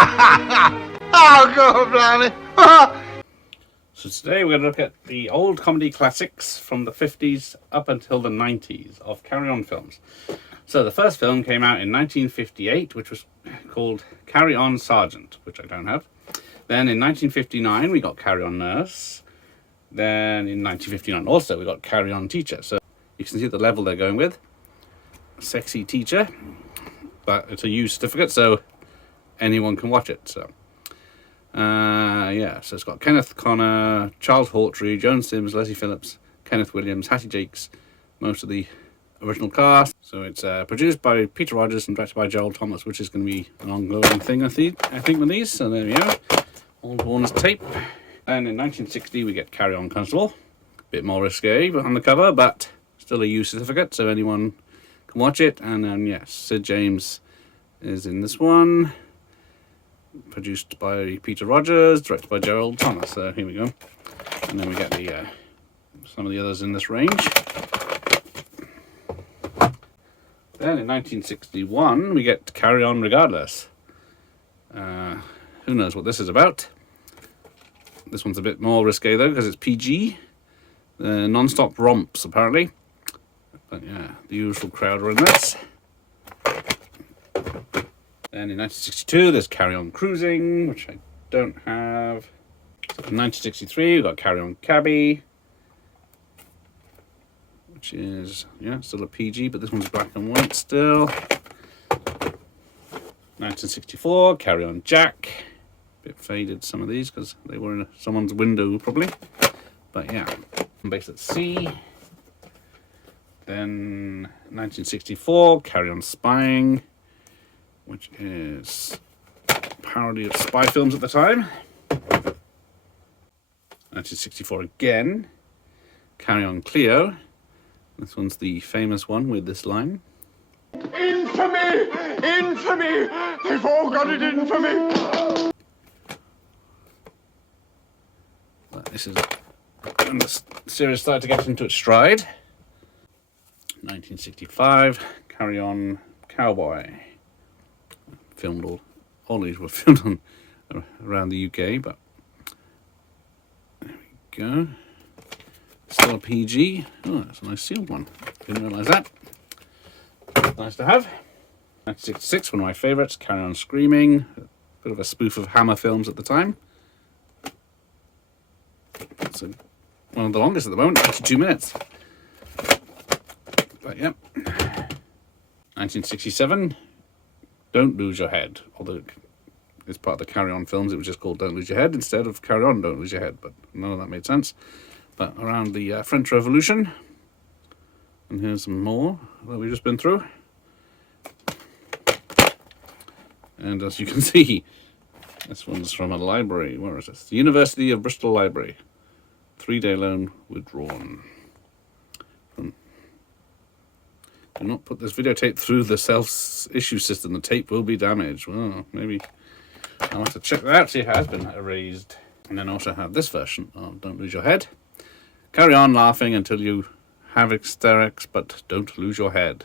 Oh, God, blimey. So today we're going to look at the old comedy classics from the 50s up until the 90s of Carry On films. So the first film came out in 1958, which was called Carry On Sergeant, which I don't have. Then in 1959 we got Carry On Nurse. Then in 1959 also we got Carry On Teacher. So you can see the level they're going with. Sexy teacher, but it's a U certificate, so anyone can watch it. So yeah, so it's got Kenneth Connor, Charles Hawtrey, Joan Sims, Leslie Phillips, Kenneth Williams, Hattie Jakes, most of the original cast. So it's produced by Peter Rogers and directed by Gerald Thomas, which is going to be an ongoing thing, I think, with these. So there we go, all born as tape. And in 1960 we get Carry On Constable, a bit more risque on the cover, but still a U certificate, so anyone can watch it. And then yes, Sid James is in this one. Produced by Peter Rogers, directed by Gerald Thomas. So here we go. And then we get the some of the others in this range. Then in 1961 we get Carry On Regardless. Who knows what this is about? This one's a bit more risque though, because it's PG. Non-stop romps apparently. But yeah, the usual crowd are in this. Then in 1962, there's Carry On Cruising, which I don't have. In 1963, we've got Carry On Cabby, which is, yeah, still a PG, but this one's black and white still. 1964, Carry On Jack. A bit faded, some of these, because they were in someone's window, probably. But yeah, Base at Sea. Then 1964, Carry On Spying, which is a parody of spy films at the time. 1964 again, Carry On Cleo. This one's the famous one with this line. Infamy! Infamy! They've all got it in for me! But this is when the series started to get into its stride. 1965, Carry On Cowboy. Filmed all these were filmed on around the UK, but there we go. Still a PG. Oh, that's a nice sealed one. Didn't realise that. Nice to have. 1966, one of my favourites, Carry On Screaming. A bit of a spoof of Hammer films at the time. It's one of the longest at the moment, 82 minutes. But yeah. 1967, Don't Lose Your Head. Although it's part of the Carry On films, it was just called Don't Lose Your Head instead of Carry On, Don't Lose Your Head. But none of that made sense. But around the French Revolution. And here's some more that we've just been through. And as you can see, this one's from a library. Where is this? The University of Bristol Library. 3-day loan withdrawn. Do not put this videotape through the self-issue system. The tape will be damaged. Well, maybe I'll have to check that out, see if it has been erased. And then also have this version of Don't Lose Your Head. Carry on laughing until you have hysterics, but don't lose your head.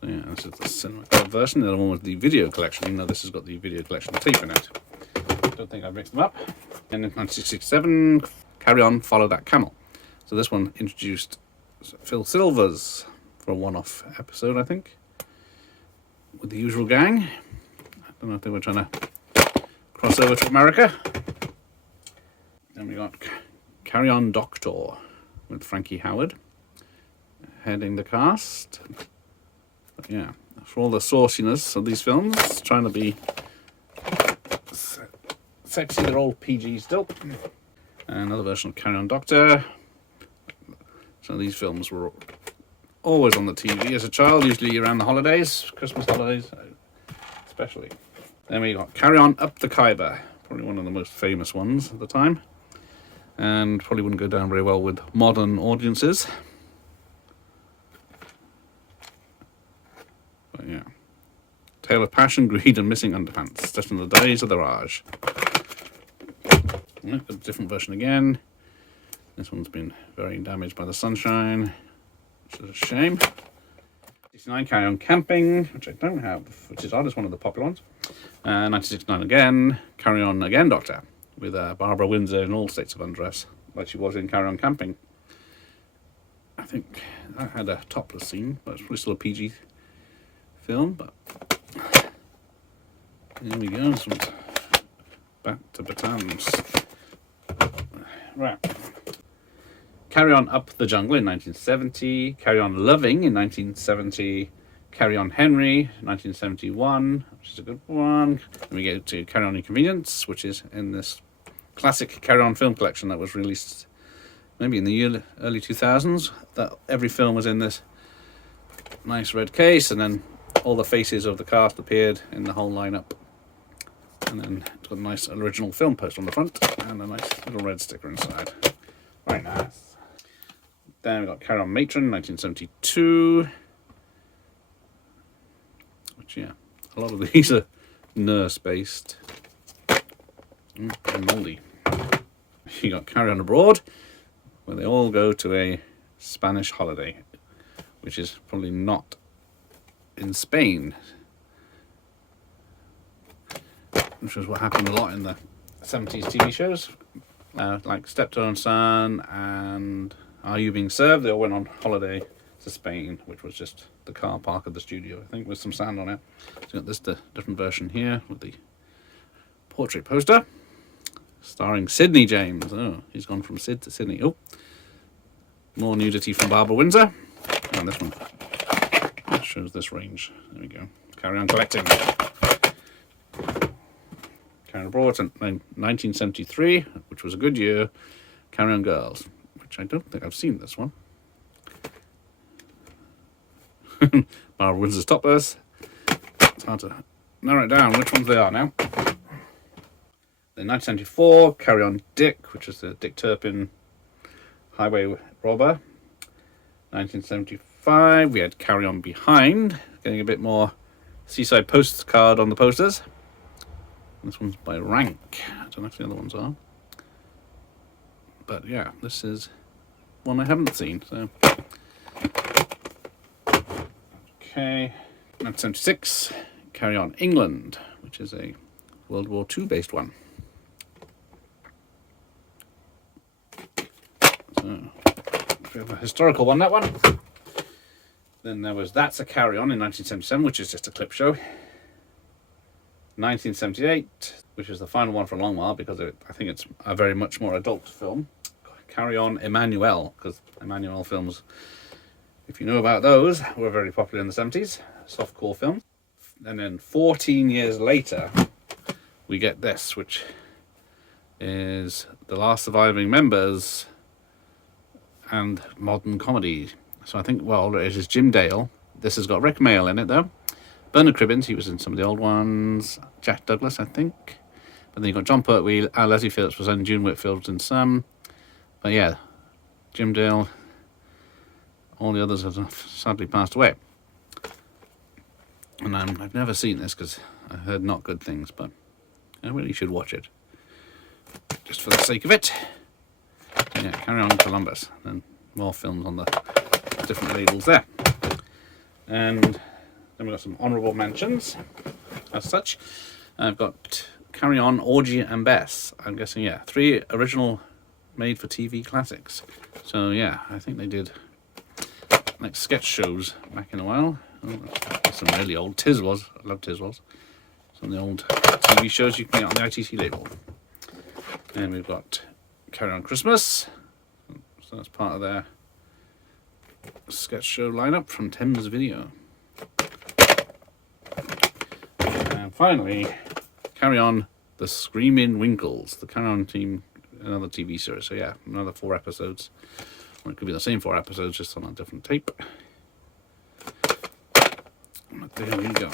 So yeah, this is the cinema club version. The other one was the video collection, even though this has got the video collection tape in it. Don't think I've mixed them up. And in 1967, Carry On, Follow That Camel. So this one introduced Phil Silvers for a one-off episode, I think, with the usual gang. I don't know if they were trying to cross over to America. Then we got Carry On Doctor with Frankie Howard heading the cast. But yeah, for all the sauciness of these films, trying to be sexy, they're all PG still. Another version of Carry On Doctor. So these films were always on the TV as a child, usually around the holidays, Christmas holidays especially. Then we got Carry On Up the Khyber, probably one of the most famous ones at the time, and probably wouldn't go down very well with modern audiences. But yeah, Tale of Passion, Greed and Missing Underpants, just in the days of the Raj. A different version again. This one's been very damaged by the sunshine, which is a shame. 1969, Carry On Camping, which I don't have, which is odd, it's one of the popular ones. 1969 again, Carry On Again, Doctor, with Barbara Windsor in all states of undress, like she was in Carry On Camping. I think that had a topless scene, but it's probably still a PG film. But here we go, some back to Batans. Right. Carry On Up the Jungle in 1970, Carry On Loving in 1970, Carry On Henry 1971, which is a good one. Then we get to Carry On Inconvenience, which is in this classic Carry On film collection that was released maybe in the early 2000s. That every film was in this nice red case, and then all the faces of the cast appeared in the whole lineup. And then it's got a nice original film poster on the front and a nice little red sticker inside. Very nice. Then we've got Carry On Matron, 1972. Which, yeah, a lot of these are nurse-based. And mouldy. You got Carry On Abroad, where they all go to a Spanish holiday, which is probably not in Spain. Which was what happened a lot in the 70s TV shows. Like Steptoe and Son and Are You Being Served? They all went on holiday to Spain, which was just the car park of the studio, I think, with some sand on it. So you got this different version here with the portrait poster, starring Sidney James. Oh, he's gone from Sid to Sydney. Oh, more nudity from Barbara Windsor. And this one that shows this range. There we go. Carry On Collecting. Carry On Abroad in 1973, which was a good year. Carry On Girls, which I don't think I've seen this one. Barbara Windsor's topless. It's hard to narrow it down which ones they are now. Then 1974, Carry On Dick, which is the Dick Turpin highway robber. 1975, we had Carry On Behind, getting a bit more seaside postcard on the posters. This one's by Rank. I don't know if the other ones are. But yeah, this is one I haven't seen. So, okay. 1976, Carry On England, which is a World War II based one. So, a bit of a historical one, that one. Then there was That's a Carry On in 1977, which is just a clip show. 1978, which is the final one for a long while because I think it's a very much more adult film. Carry On Emmanuel, because Emmanuel films, if you know about those, were very popular in the 70s, softcore films. And then 14 years later, we get this, which is The Last Surviving Members and modern comedy. So I think, well, it is Jim Dale. This has got Rick Mayall in it, though. Bernard Cribbins, he was in some of the old ones. Jack Douglas, I think. But then you got John Pertwee, Leslie Phillips was in, June Whitfield was in some. But yeah, Jim Dale, all the others have sadly passed away. And I've never seen this because I heard not good things, but I really should watch it. Just for the sake of it. So yeah, Carry On Columbus. And more films on the different labels there. And then we've got some honourable mentions, as such. I've got Carry On, Orgy and Bess. I'm guessing, yeah, 3 original made-for-TV classics. So, yeah, I think they did, like, sketch shows back in a while. Oh, some really old Tiswas. I love Tiswas. Some of the old TV shows you can get on the ITC label. And we've got Carry On Christmas. So that's part of their sketch show lineup from Thames Video. And finally, Carry On The Screaming Winkles, the Carry On team, another TV series. So yeah, another 4 episodes. Or it could be the same 4 episodes, just on a different tape. But there we go.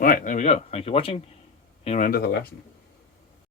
Right, there we go. Thank you for watching. Here, end of the lesson.